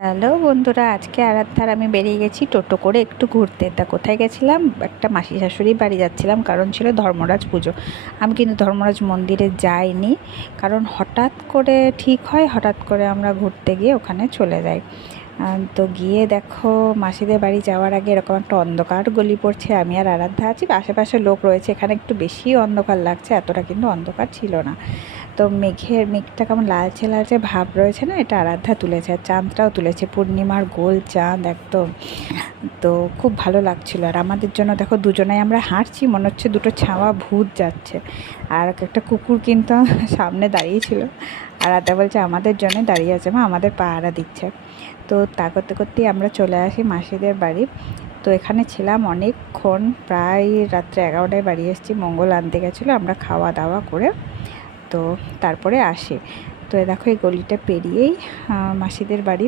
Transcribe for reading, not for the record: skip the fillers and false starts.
Hello বন্ধুরা, আজকে আরাধ্যার আমি বেরিয়ে গেছি টোটো করে একটু ঘুরতে। তা কোথায় গেছিলাম? একটা মাসি শাশুড়ির বাড়ি যাচ্ছিলাম, কারণ ছিল ধর্মরাজ পুজো। আমি কিন্তু ধর্মরাজ মন্দিরে যাইনি, কারণ হঠাৎ করে ঠিক হয়, হঠাৎ করে আমরা ঘুরতে গিয়ে ওখানে চলে যাই। তো গিয়ে দেখো, মাসিদের বাড়ি যাওয়ার আগে এরকম একটা অন্ধকার গলি পড়ছে। আমি আর আরাধ্যা আছি, আশেপাশে লোক রয়েছে। এখানে একটু বেশি অন্ধকার লাগছে, এতটা কিন্তু অন্ধকার ছিল না। তো মেঘটা কেমন লালচে লালচে ভাব রয়েছে না, এটা আরাধ্যা তুলেছে। আর চাঁদটাও তুলেছে, পূর্ণিমার গোল চাঁদ একদম। তো খুব ভালো লাগছিল। আর আমাদের জন্য দেখো, দুজনাই আমরা হাঁটছি, মনে হচ্ছে দুটো ছাওয়া ভূত যাচ্ছে। আর একটা কুকুর কিন্তু সামনে দাঁড়িয়েছিল। আরাধ্যা বলছে আমাদের জন্য দাঁড়িয়ে আছে, মা আমাদের পাহারা দিচ্ছে। তো তা করতে করতেই আমরা চলে আসি মাসিদের বাড়ি। তো এখানে ছিলাম অনেকক্ষণ, প্রায় রাত্রে 11টায় বাড়ি এসেছি। মঙ্গল আনতে গেছিলো, আমরা খাওয়া দাওয়া করে তো তারপরে আসি। তো দেখো, এই গলিটা পেরিয়েই মাসিদের বাড়ি।